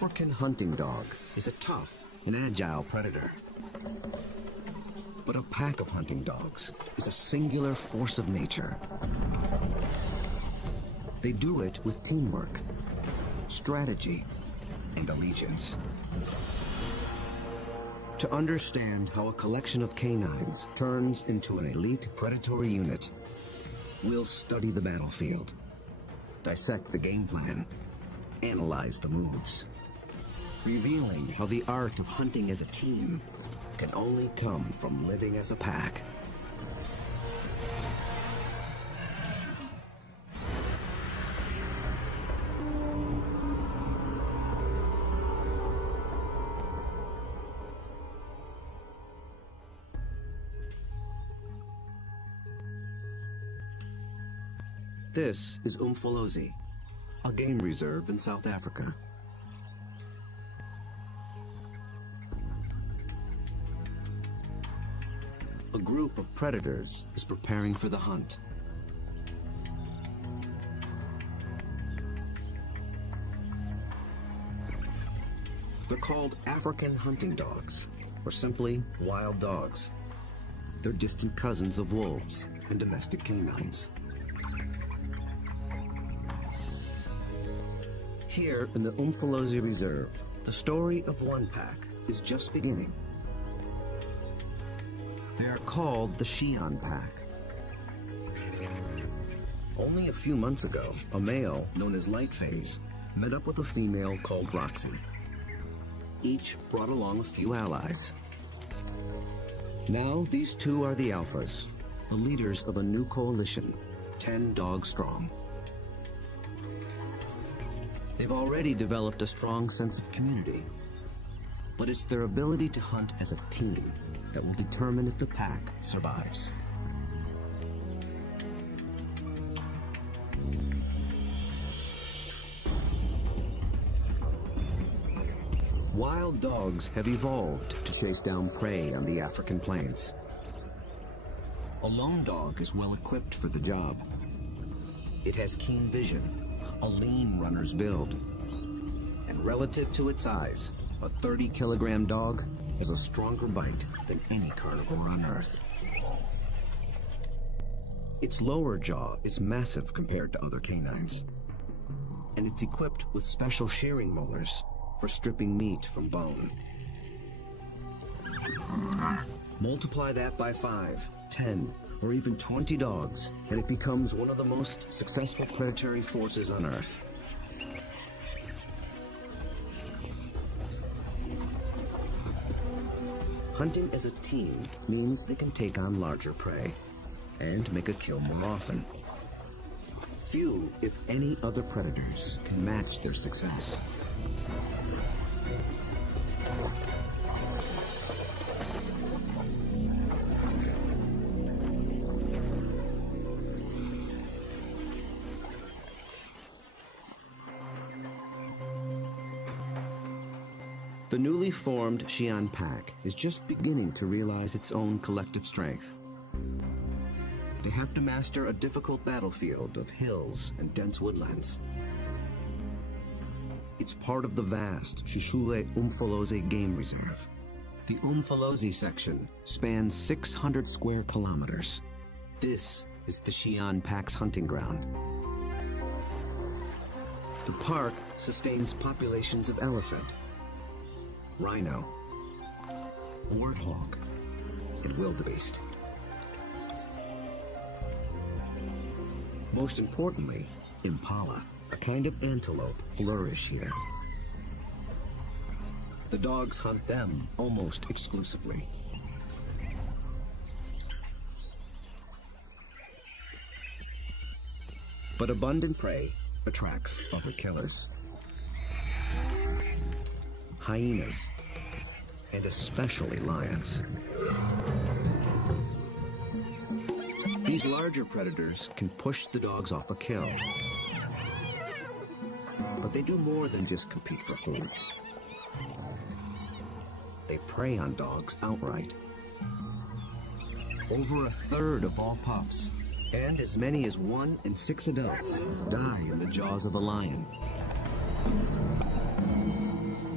African hunting dog is a tough and agile predator. But a pack of hunting dogs is a singular force of nature. They do it with teamwork, strategy, and allegiance. To understand how a collection of canines turns into an elite predatory unit, we'll study the battlefield, dissect the game plan, analyze the moves, revealing how the art of hunting as a team can only come from living as a pack. This is Umfolozi, a game reserve in South Africa. A group of predators is preparing for the hunt. They're called African hunting dogs, or simply wild dogs. They're distant cousins of wolves and domestic canines. Here in the Umfolozi Reserve, the story of one pack is just beginning. They are called the Shian Pack. Only a few months ago, a male known as Lightphase met up with a female called Roxy. Each brought along a few allies. Now these two are the alphas, the leaders of a new coalition, 10 dogs strong. They've already developed a strong sense of community, but it's their ability to hunt as a team that will determine if the pack survives. Wild dogs have evolved to chase down prey on the African plains. A lone dog is well equipped for the job. It has keen vision, a lean runner's build, and relative to its size, a 30-kilogram dog has a stronger bite than any carnivore on Earth. Its lower jaw is massive compared to other canines, and it's equipped with special shearing molars for stripping meat from bone. Multiply that by 5, 10, or even 20 dogs, and it becomes one of the most successful predatory forces on Earth. Hunting as a team means they can take on larger prey and make a kill more often. Few, if any, other predators can match their success. The newly formed Shian Pack is just beginning to realize its own collective strength. They have to master a difficult battlefield of hills and dense woodlands. It's part of the vast Sisulu Umfolozi Game Reserve. The Umfolozi section spans 600 square kilometers. This is the Shian Pack's hunting ground. The park sustains populations of elephant, rhino, warthog, and wildebeest. Most importantly, impala, a kind of antelope, flourish here. The dogs hunt them almost exclusively. But abundant prey attracts other killers. Hyenas, and especially lions. These larger predators can push the dogs off a kill. But they do more than just compete for food. They prey on dogs outright. Over a third of all pups, and as many as 1 in 6 adults, die in the jaws of a lion.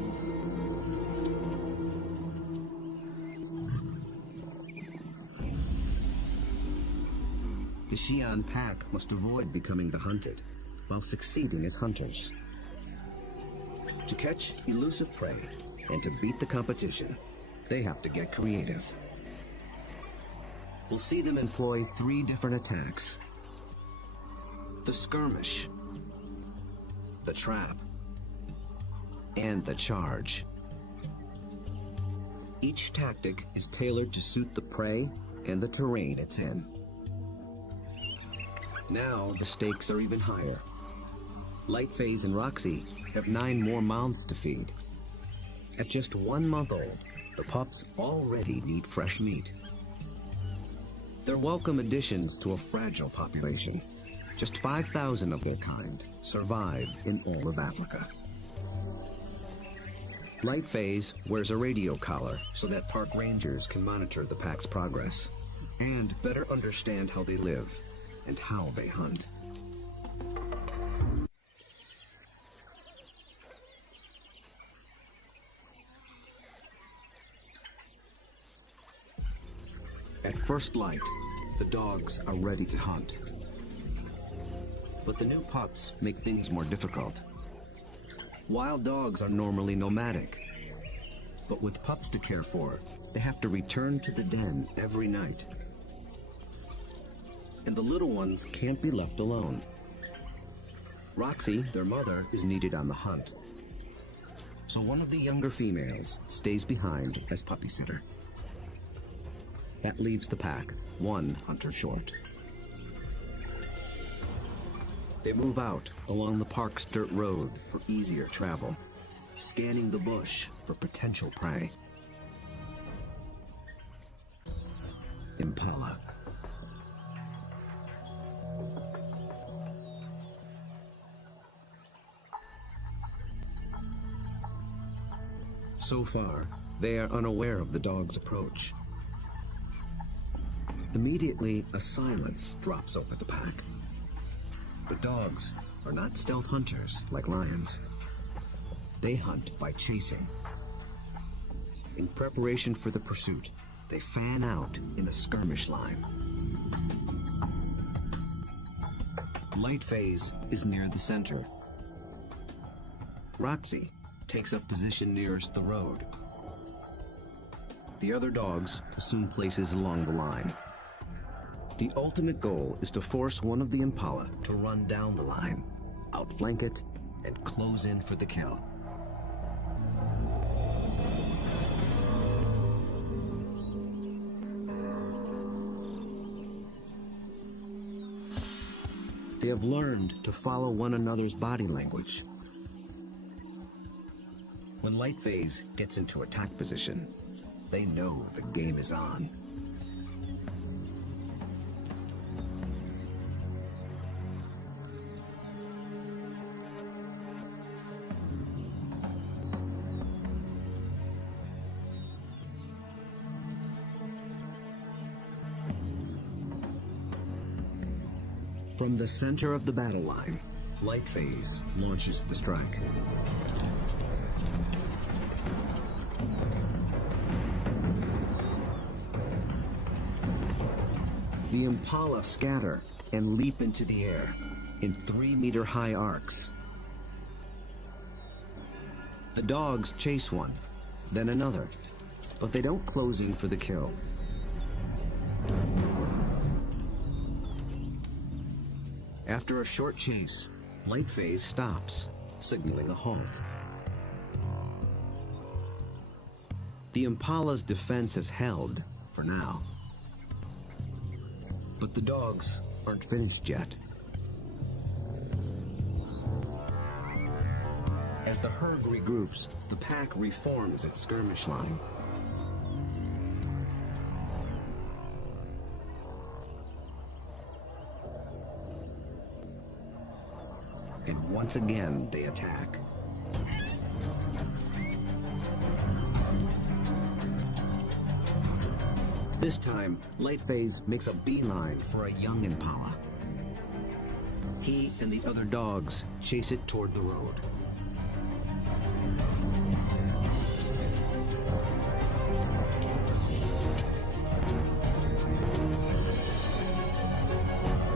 The Xi'an pack must avoid becoming the hunted, while succeeding as hunters. To catch elusive prey and to beat the competition, they have to get creative. We'll see them employ 3 different attacks: the skirmish, the trap, and the charge. Each tactic is tailored to suit the prey and the terrain it's in. Now the stakes are even higher. Lightphase and Roxy have 9 more mouths to feed. At just 1 month old, the pups already need fresh meat. They're welcome additions to a fragile population. Just 5,000 of their kind survive in all of Africa. Lightphase wears a radio collar so that park rangers can monitor the pack's progress and better understand how they live and how they hunt. At first light, the dogs are ready to hunt. But the new pups make things more difficult. Wild dogs are normally nomadic, but with pups to care for, they have to return to the den every night. And the little ones can't be left alone. Roxy, their mother, is needed on the hunt. So one of the younger females stays behind as puppy sitter. That leaves the pack 1 hunter short. They move out along the park's dirt road for easier travel, scanning the bush for potential prey. Impala. So far, they are unaware of the dog's approach. Immediately, a silence drops over the pack. But dogs are not stealth hunters like lions. They hunt by chasing. In preparation for the pursuit, they fan out in a skirmish line. Lightphase is near the center. Roxy takes up position nearest the road. The other dogs assume places along the line. The ultimate goal is to force one of the Impala to run down the line, outflank it, and close in for the kill. They have learned to follow one another's body language. When Lightphase gets into attack position, they know the game is on. From the center of the battle line, Lightphase launches the strike. The Impala scatter and leap into the air in 3-meter-high arcs. The dogs chase one, then another, but they don't close in for the kill. After a short chase, Lightphase stops, signaling a halt. The Impala's defense is held, for now. But the dogs aren't finished yet. As the herd regroups, the pack reforms its skirmish line. And once again, they attack. This time, Lightphase makes a beeline for a young Impala. He and the other dogs chase it toward the road.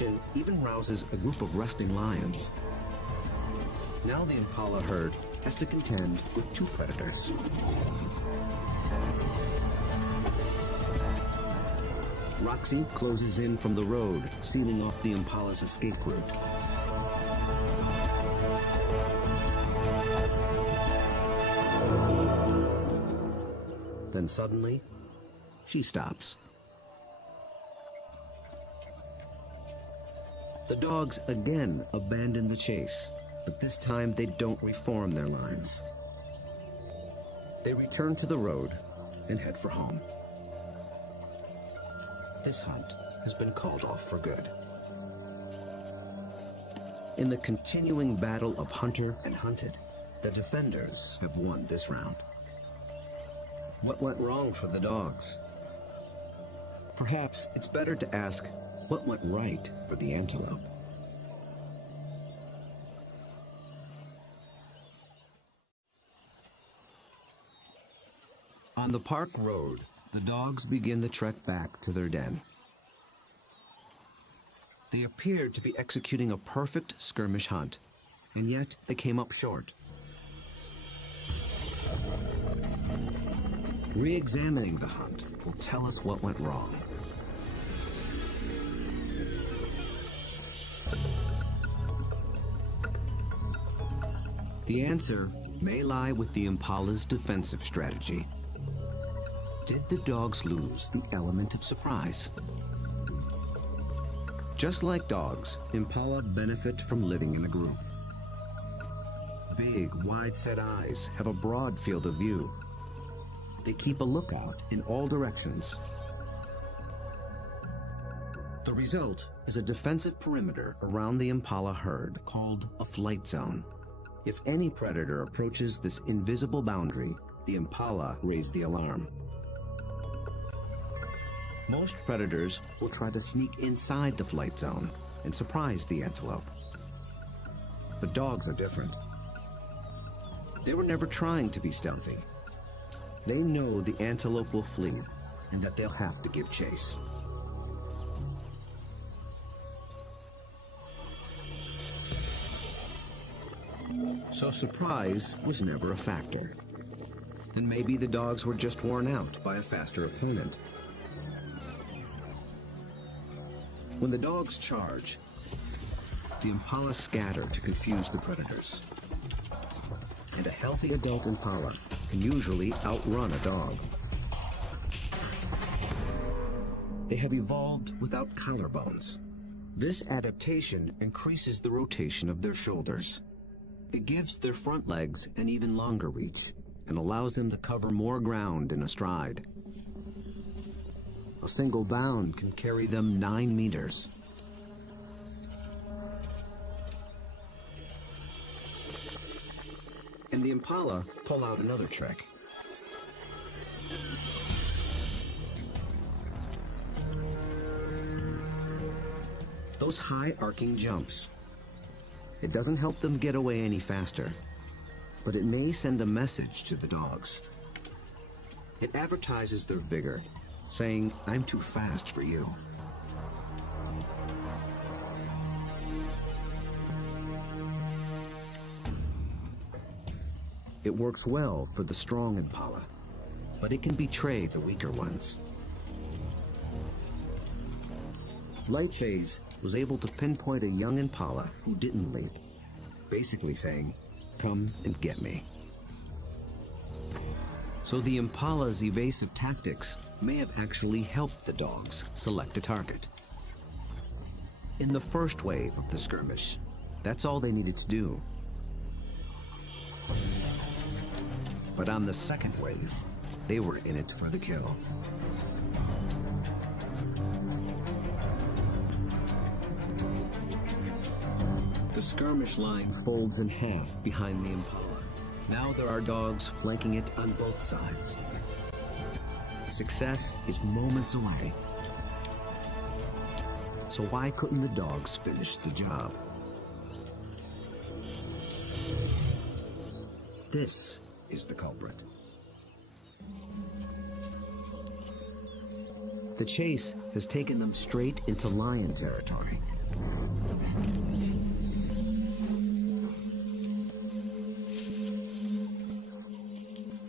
action even rouses a group of resting lions. Now the impala herd has to contend with two predators. Roxy closes in from the road, sealing off the impala's escape route. Then suddenly, she stops. The dogs again abandon the chase, but this time they don't reform their lines. They return to the road and head for home. This hunt has been called off for good. In the continuing battle of hunter and hunted, the defenders have won this round. What went wrong for the dogs? Perhaps it's better to ask what went right for the antelope. On the park road, the dogs begin the trek back to their den. They appeared to be executing a perfect skirmish hunt, and yet they came up short. Re-examining the hunt will tell us what went wrong. The answer may lie with the impala's defensive strategy. Did the dogs lose the element of surprise? Just like dogs, impala benefit from living in a group. Big, wide-set eyes have a broad field of view. They keep a lookout in all directions. The result is a defensive perimeter around the impala herd called a flight zone. If any predator approaches this invisible boundary, the impala raise the alarm. Most predators will try to sneak inside the flight zone and surprise the antelope. But dogs are different. They were never trying to be stealthy. They know the antelope will flee and that they'll have to give chase. So surprise was never a factor. Then maybe the dogs were just worn out by a faster opponent. When the dogs charge, the impala scatter to confuse the predators. And a healthy adult impala can usually outrun a dog. They have evolved without collarbones. This adaptation increases the rotation of their shoulders. It gives their front legs an even longer reach and allows them to cover more ground in a stride. A single bound can carry them 9 meters. And the impala pull out another trick. Those high arcing jumps. It doesn't help them get away any faster, but it may send a message to the dogs. It advertises their vigor, saying, "I'm too fast for you." It works well for the strong impala, but it can betray the weaker ones. Lightphase was able to pinpoint a young impala who didn't leap, basically saying, "Come and get me." So the impala's evasive tactics may have actually helped the dogs select a target. In the first wave of the skirmish, that's all they needed to do. But on the second wave, they were in it for the kill. The skirmish line folds in half behind the impala. Now there are dogs flanking it on both sides. Success is moments away. So why couldn't the dogs finish the job? This is the culprit. The chase has taken them straight into lion territory.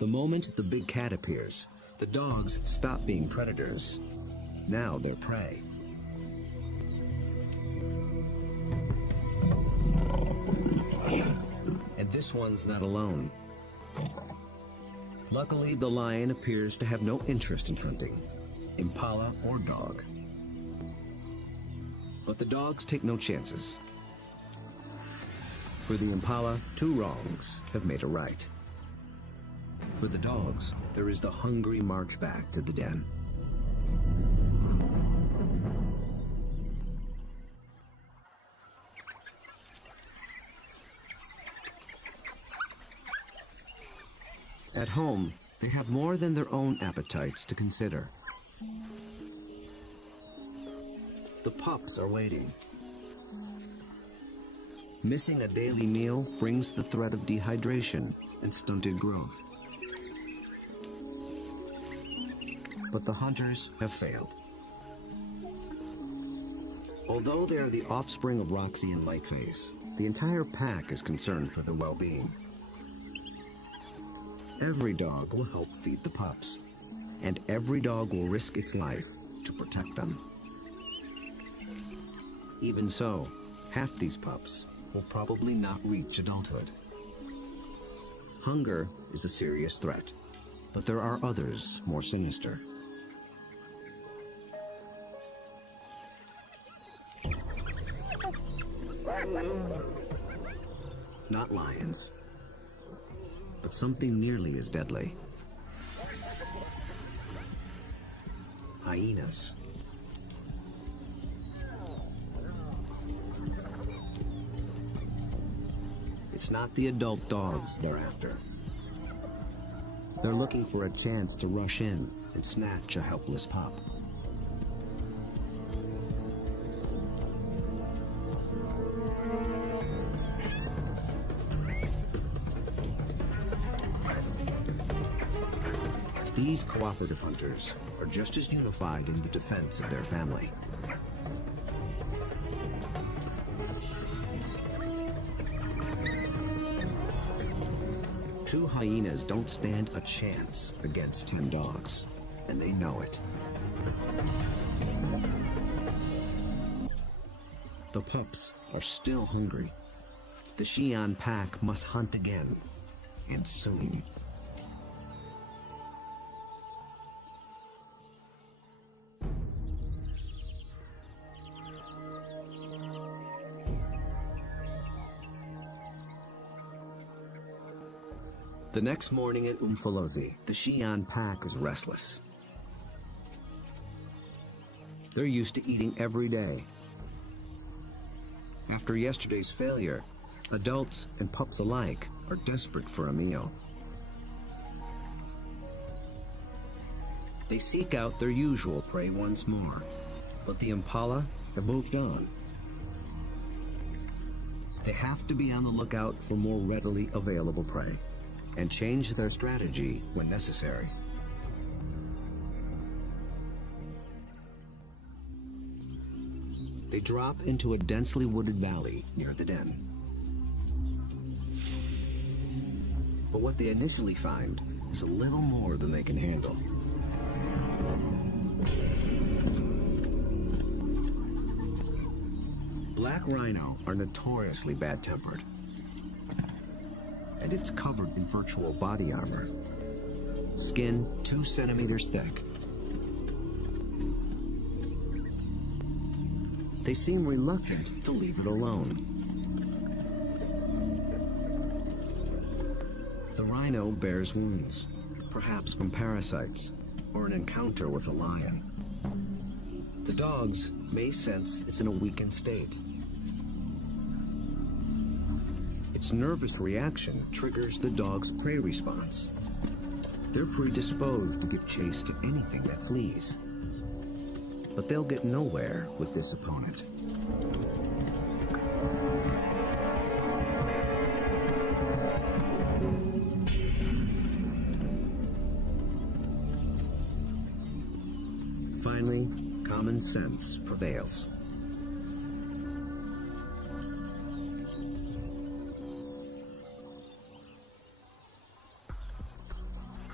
The moment the big cat appears, the dogs stop being predators. Now they're prey. And this one's not alone. Luckily, the lion appears to have no interest in hunting, impala or dog. But the dogs take no chances. For the impala, 2 wrongs have made a right. For the dogs, there is the hungry march back to the den. At home, they have more than their own appetites to consider. The pups are waiting. Missing a daily meal brings the threat of dehydration and stunted growth. But the hunters have failed. Although they are the offspring of Roxy and Lightface, the entire pack is concerned for their well-being. Every dog will help feed the pups, and every dog will risk its life to protect them. Even so, half these pups will probably not reach adulthood. Hunger is a serious threat, but there are others more sinister. Not lions, but something nearly as deadly. Hyenas. It's not the adult dogs they're after. They're looking for a chance to rush in and snatch a helpless pup. These cooperative hunters are just as unified in the defense of their family. Two hyenas don't stand a chance against 10 dogs, and they know it. The pups are still hungry. The Xi'an pack must hunt again, and soon. The next morning at Umfolozi, the Xi'an pack is restless. They're used to eating every day. After yesterday's failure, adults and pups alike are desperate for a meal. They seek out their usual prey once more, but the impala have moved on. They have to be on the lookout for more readily available prey, and change their strategy when necessary. They drop into a densely wooded valley near the den. But what they initially find is a little more than they can handle. Black rhino are notoriously bad-tempered, and it's covered in virtual body armor. Skin 2 centimeters thick. They seem reluctant to leave it alone. The rhino bears wounds, perhaps from parasites or an encounter with a lion. The dogs may sense it's in a weakened state. Its nervous reaction triggers the dog's prey response. They're predisposed to give chase to anything that flees. But they'll get nowhere with this opponent. Finally, common sense prevails.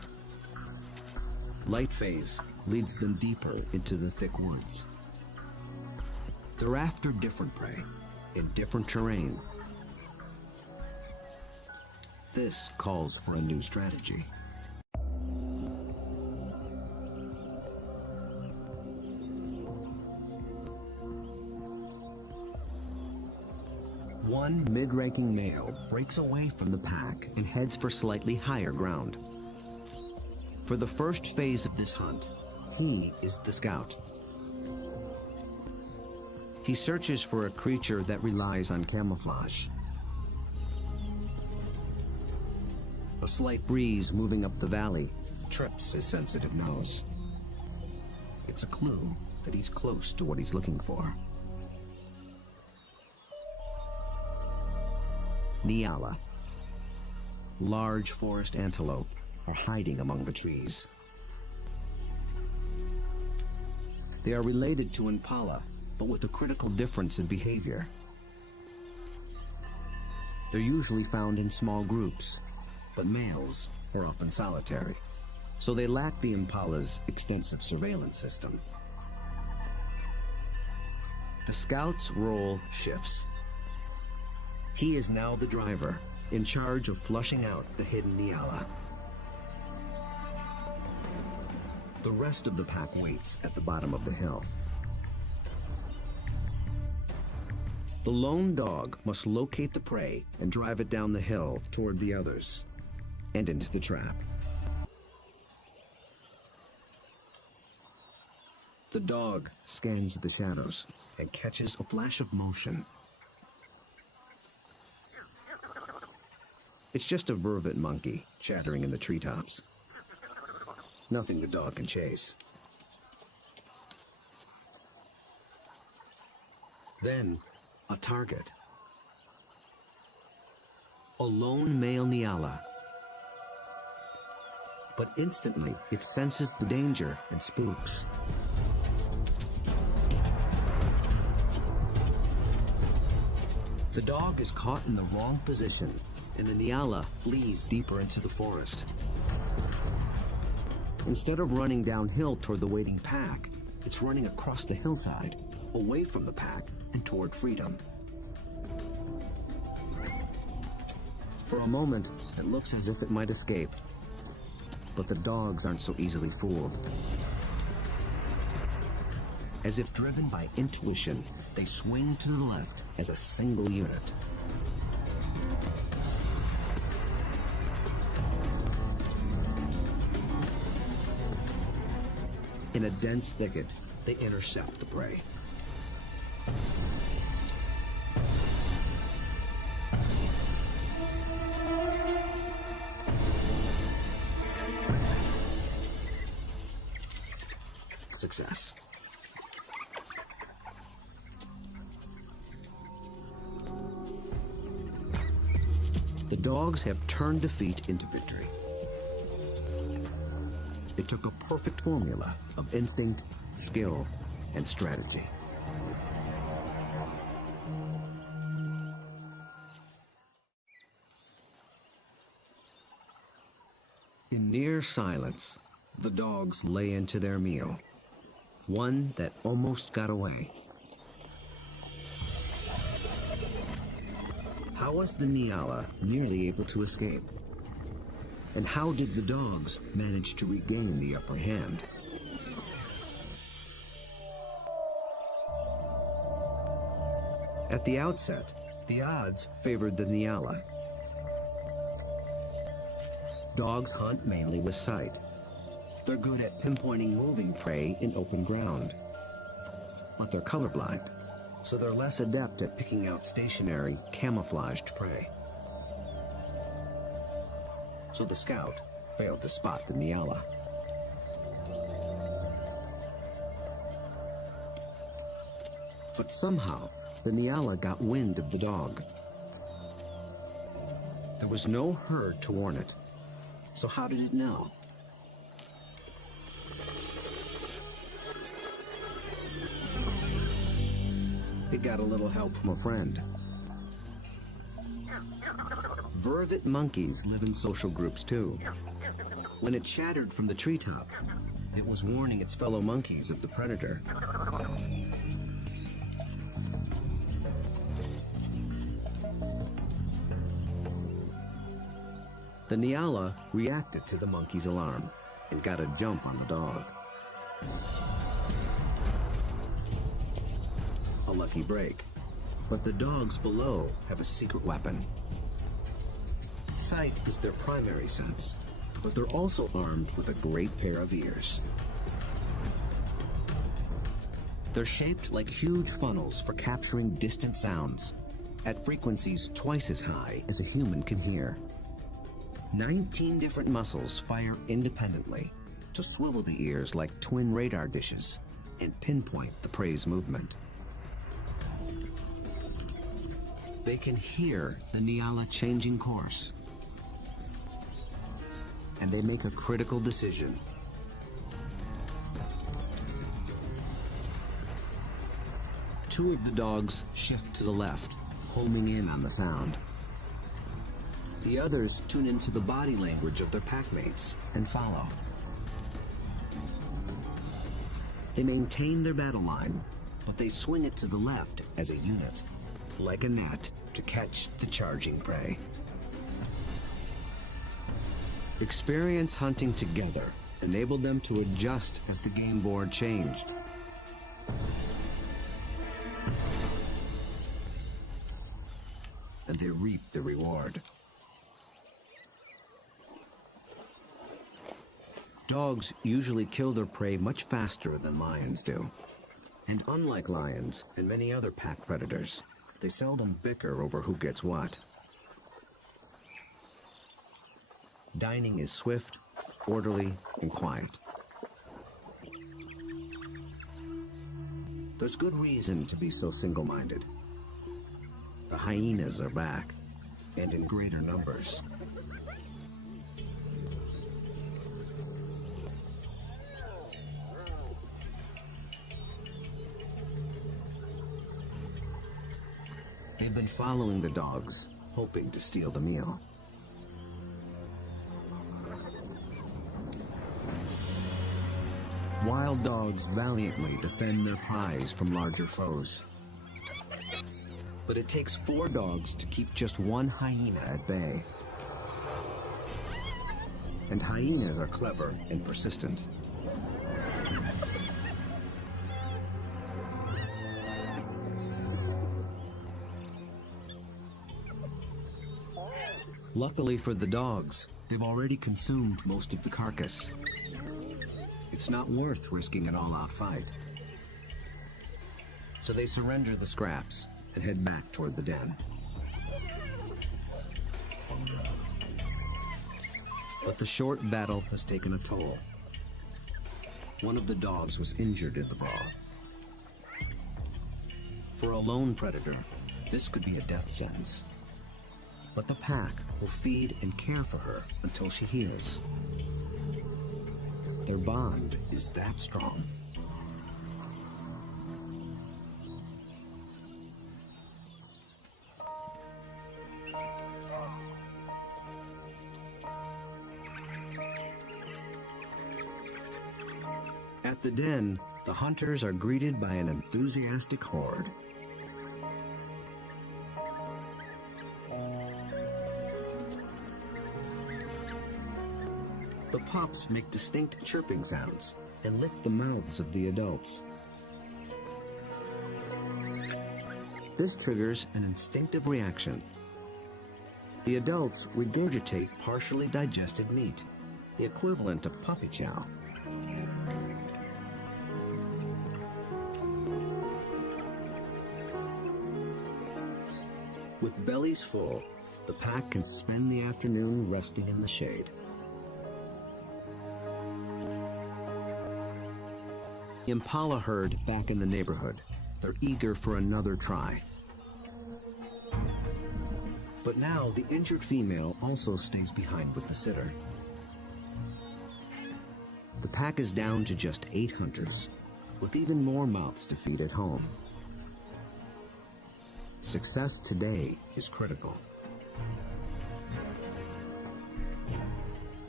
Light phase leads them deeper into the thick woods. They're after different prey in different terrain. This calls for a new strategy. One mid-ranking male breaks away from the pack and heads for slightly higher ground. For the first phase of this hunt, he is the scout. He searches for a creature that relies on camouflage. A slight breeze moving up the valley trips his sensitive nose. It's a clue that he's close to what he's looking for. Nyala. Large forest antelope are hiding among the trees. They are related to impala, but with a critical difference in behavior. They're usually found in small groups, but males are often solitary, so they lack the impala's extensive surveillance system. The scout's role shifts. He is now the driver, in charge of flushing out the hidden Nyala. The rest of the pack waits at the bottom of the hill. The lone dog must locate the prey and drive it down the hill toward the others and into the trap. The dog scans the shadows and catches a flash of motion. It's just a vervet monkey chattering in the treetops. Nothing the dog can chase. Then, a target. A lone male Nyala. But instantly, it senses the danger and spooks. The dog is caught in the wrong position, and the Nyala flees deeper into the forest. Instead of running downhill toward the waiting pack, it's running across the hillside, away from the pack and toward freedom. For a moment, it looks as if it might escape, but the dogs aren't so easily fooled. As if driven by intuition, they swing to the left as a single unit. In a dense thicket, they intercept the prey. Success. The dogs have turned defeat into victory. It took a perfect formula of instinct, skill, and strategy. In near silence, the dogs lay into their meal, one that almost got away. How was the Nyala nearly able to escape? And how did the dogs manage to regain the upper hand? At the outset, the odds favored the Nyala. Dogs hunt mainly with sight. They're good at pinpointing moving prey in open ground. But they're colorblind, so they're less adept at picking out stationary, camouflaged prey. So the scout failed to spot the Nyala. But somehow, the Nyala got wind of the dog. There was no herd to warn it. So how did it know? It got a little help from a friend. Vervet monkeys live in social groups too. When it chattered from the treetop, It was warning its fellow monkeys of the predator. The Nyala reacted to the monkey's alarm and got a jump on the dog. A lucky break. But the dogs below have a secret weapon. Sight is their primary sense, but they're also armed with a great pair of ears. They're shaped like huge funnels for capturing distant sounds at frequencies twice as high as a human can hear. 19 different muscles fire independently to swivel the ears like twin radar dishes and pinpoint the prey's movement. They can hear the Nyala changing course, and they make a critical decision. Two of the dogs shift to the left, homing in on the sound. The others tune into the body language of their packmates and follow. They maintain their battle line, but they swing it to the left as a unit, like a net, to catch the charging prey. Experience hunting together enabled them to adjust as the game board changed. And they reaped the reward. Dogs usually kill their prey much faster than lions do. And unlike lions and many other pack predators, they seldom bicker over who gets what. Dining is swift, orderly, and quiet. There's good reason to be so single-minded. The hyenas are back, and in greater numbers. They've been following the dogs, hoping to steal the meal. Wild dogs valiantly defend their prize from larger foes. But it takes 4 dogs to keep just one hyena at bay. And hyenas are clever and persistent. Luckily for the dogs, they've already consumed most of the carcass. It's not worth risking an all-out fight. So they surrender the scraps and head back toward the den. But the short battle has taken a toll. One of the dogs was injured in the brawl. For a lone predator, this could be a death sentence. But the pack will feed and care for her until she heals. Their bond is that strong. At the den, the hunters are greeted by an enthusiastic horde. The pups make distinct chirping sounds and lick the mouths of the adults. This triggers an instinctive reaction. The adults regurgitate partially digested meat, the equivalent of puppy chow. With bellies full, the pack can spend the afternoon resting in the shade. Impala herd back in the neighborhood. They're eager for another try. But now the injured female also stays behind with the sitter. The pack is down to just 8 hunters, with even more mouths to feed at home. Success today is critical.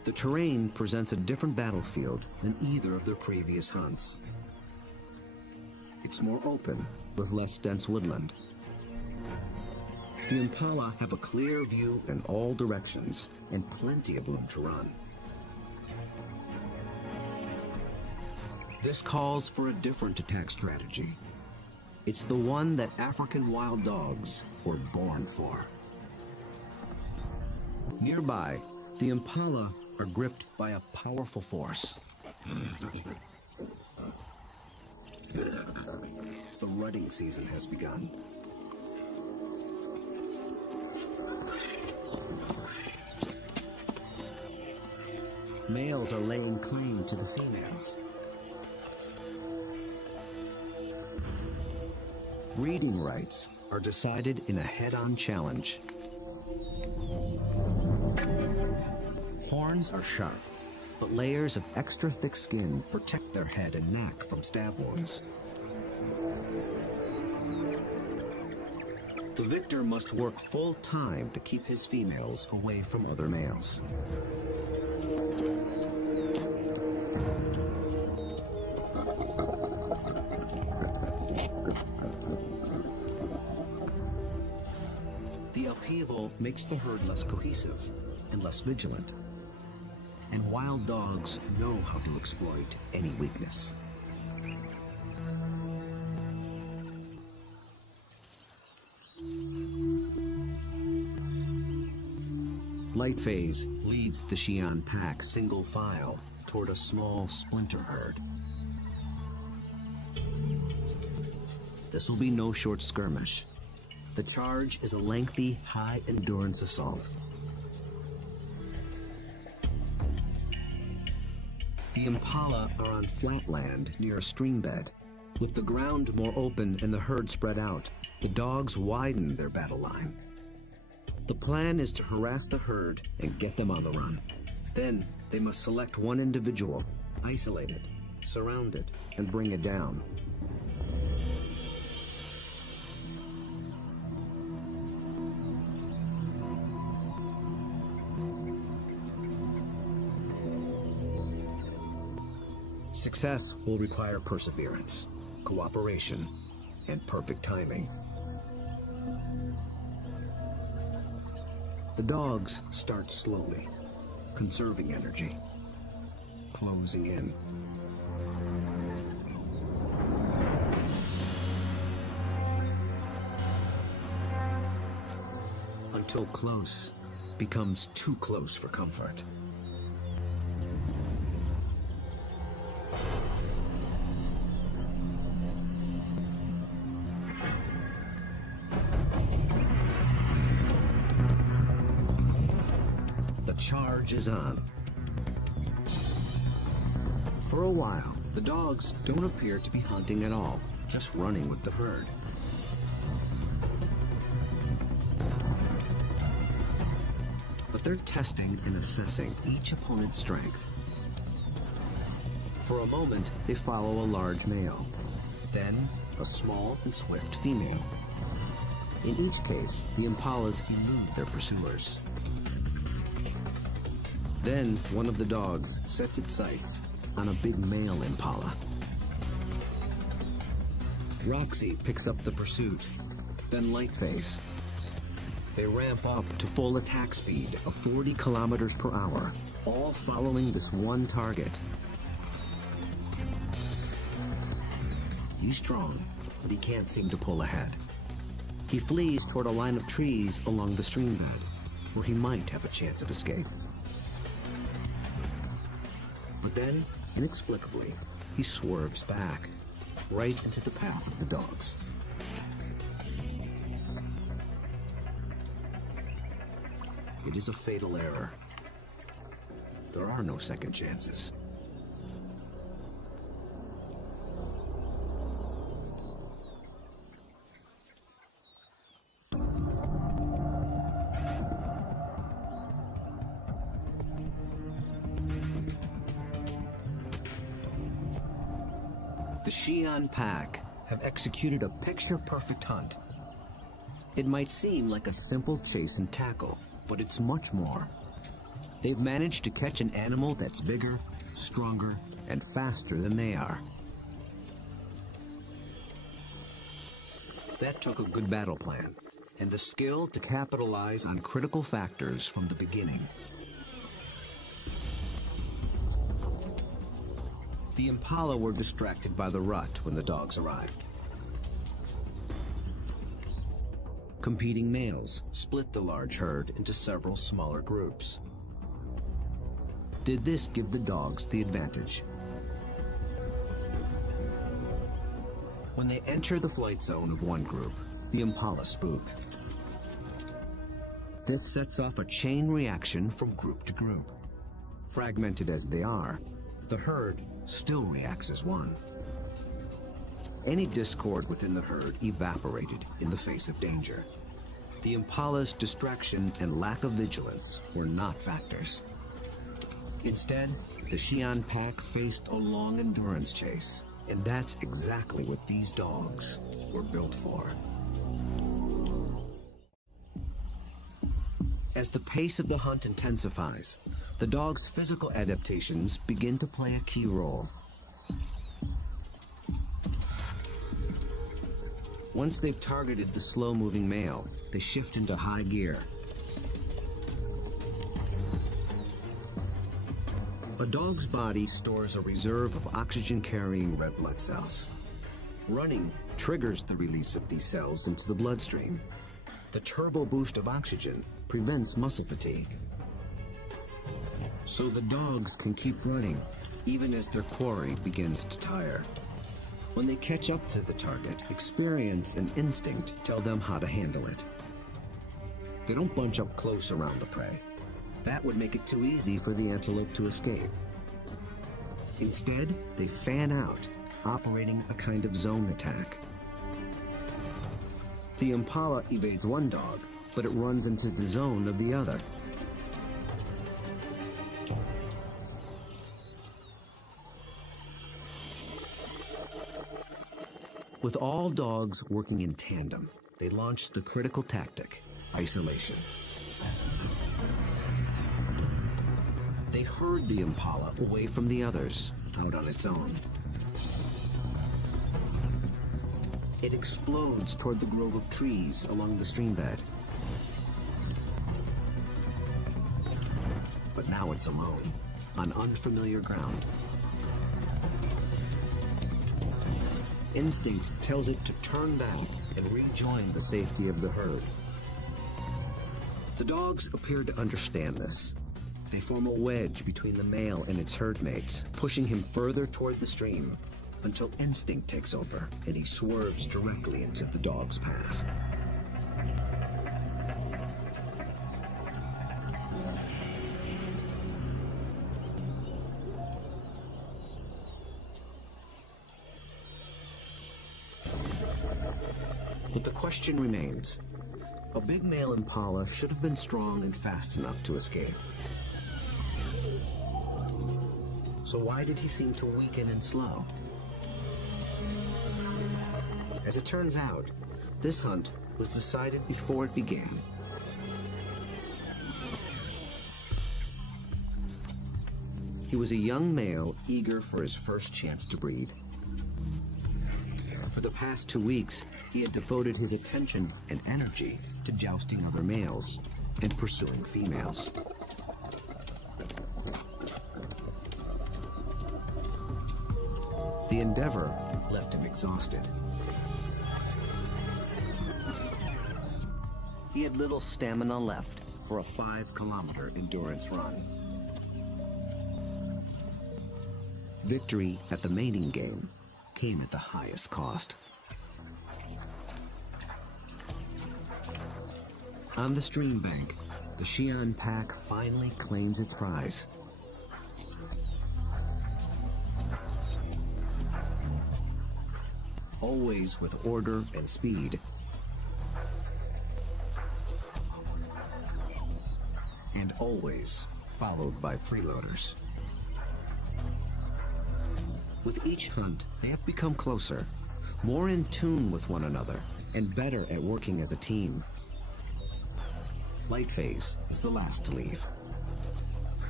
The terrain presents a different battlefield than either of their previous hunts. It's more open, with less dense woodland. The impala have a clear view in all directions and plenty of room to run. This calls for a different attack strategy. It's the one that African wild dogs were born for. Nearby, the impala are gripped by a powerful force. The rutting season has begun. Males are laying claim to the females. Breeding rights are decided in a head-on challenge. Horns are sharp, but layers of extra thick skin protect their head and neck from stab wounds. The victor must work full time to keep his females away from other males. The upheaval makes the herd less cohesive and less vigilant. And wild dogs know how to exploit any weakness. Lightphase leads the Xi'an pack single file toward a small splinter herd. This will be no short skirmish. The charge is a lengthy, high-endurance assault. The impala are on flat land near a stream bed. With the ground more open and the herd spread out, the dogs widen their battle line. The plan is to harass the herd and get them on the run. Then they must select one individual, isolate it, surround it, and bring it down. Success will require perseverance, cooperation, and perfect timing. The dogs start slowly, conserving energy, closing in. Until close becomes too close for comfort. Charge is on. For a while, the dogs don't appear to be hunting at all, just running with the herd. But they're testing and assessing each opponent's strength. For a moment, they follow a large male, then a small and swift female. In each case, the impalas elude their pursuers. Then, one of the dogs sets its sights on a big male impala. Roxy picks up the pursuit, then Lightphase. They ramp up to full attack speed of 40 kilometers per hour, all following this one target. He's strong, but he can't seem to pull ahead. He flees toward a line of trees along the stream bed, where he might have a chance of escape. But then, inexplicably, he swerves back, right into the path of the dogs. It is a fatal error. There are no second chances. The Xi'an pack have executed a picture-perfect hunt. It might seem like a simple chase and tackle, but it's much more. They've managed to catch an animal that's bigger, stronger, and faster than they are. That took a good battle plan, and the skill to capitalize on critical factors from the beginning. The impala were distracted by the rut when the dogs arrived. Competing males split the large herd into several smaller groups. Did this give the dogs the advantage? When they enter the flight zone of one group, the impala spook. This sets off a chain reaction from group to group. Fragmented as they are, the herd still reacts as one. Any discord within the herd evaporated in the face of danger. The impala's distraction and lack of vigilance were not factors. Instead, the Xi'an pack faced a long endurance chase, and that's exactly what these dogs were built for. As the pace of the hunt intensifies, the dog's physical adaptations begin to play a key role. Once they've targeted the slow-moving male, they shift into high gear. A dog's body stores a reserve of oxygen-carrying red blood cells. Running triggers the release of these cells into the bloodstream. The turbo boost of oxygen prevents muscle fatigue. So the dogs can keep running, even as their quarry begins to tire. When they catch up to the target, experience and instinct tell them how to handle it. They don't bunch up close around the prey. That would make it too easy for the antelope to escape. Instead, they fan out, operating a kind of zone attack. The impala evades one dog, but it runs into the zone of the other. With all dogs working in tandem, they launched the critical tactic, isolation. They herd the impala away from the others, out on its own. It explodes toward the grove of trees along the streambed. But now it's alone, on unfamiliar ground. Instinct tells it to turn back and rejoin the safety of the herd. The dogs appear to understand this. They form a wedge between the male and its herd mates, pushing him further toward the stream, until instinct takes over and he swerves directly into the dog's path. But the question remains. A big male impala should have been strong and fast enough to escape. So why did he seem to weaken and slow? As it turns out, this hunt was decided before it began. He was a young male eager for his first chance to breed. For the past 2 weeks, he had devoted his attention and energy to jousting other males and pursuing females. The endeavor left him exhausted. He had little stamina left for a 5-kilometer endurance run. Victory at the mating game came at the highest cost. On the stream bank, the Xi'an pack finally claims its prize. Always with order and speed. And always followed by freeloaders. With each hunt, they have become closer, more in tune with one another, and better at working as a team. Light Phase is the last to leave.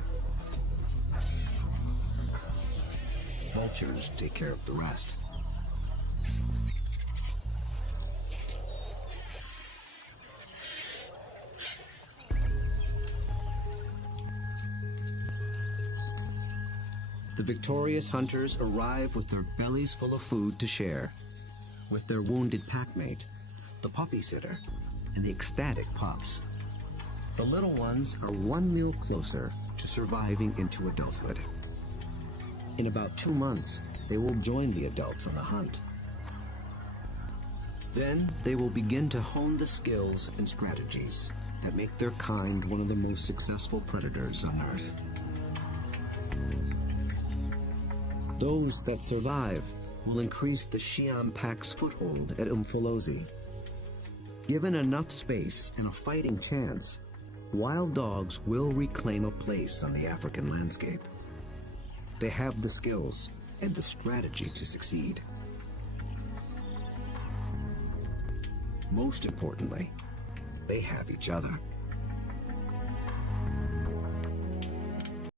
vultures take care of the rest. The victorious hunters arrive with their bellies full of food to share, with their wounded packmate, the puppy sitter, and the ecstatic pups. The little ones are one meal closer to surviving into adulthood. In about 2 months, they will join the adults on the hunt. Then they will begin to hone the skills and strategies that make their kind one of the most successful predators on Earth. Those that survive will increase the Siam Pack's foothold at Umfolozi. Given enough space and a fighting chance, wild dogs will reclaim a place on the African landscape. They have the skills and the strategy to succeed. Most importantly, they have each other.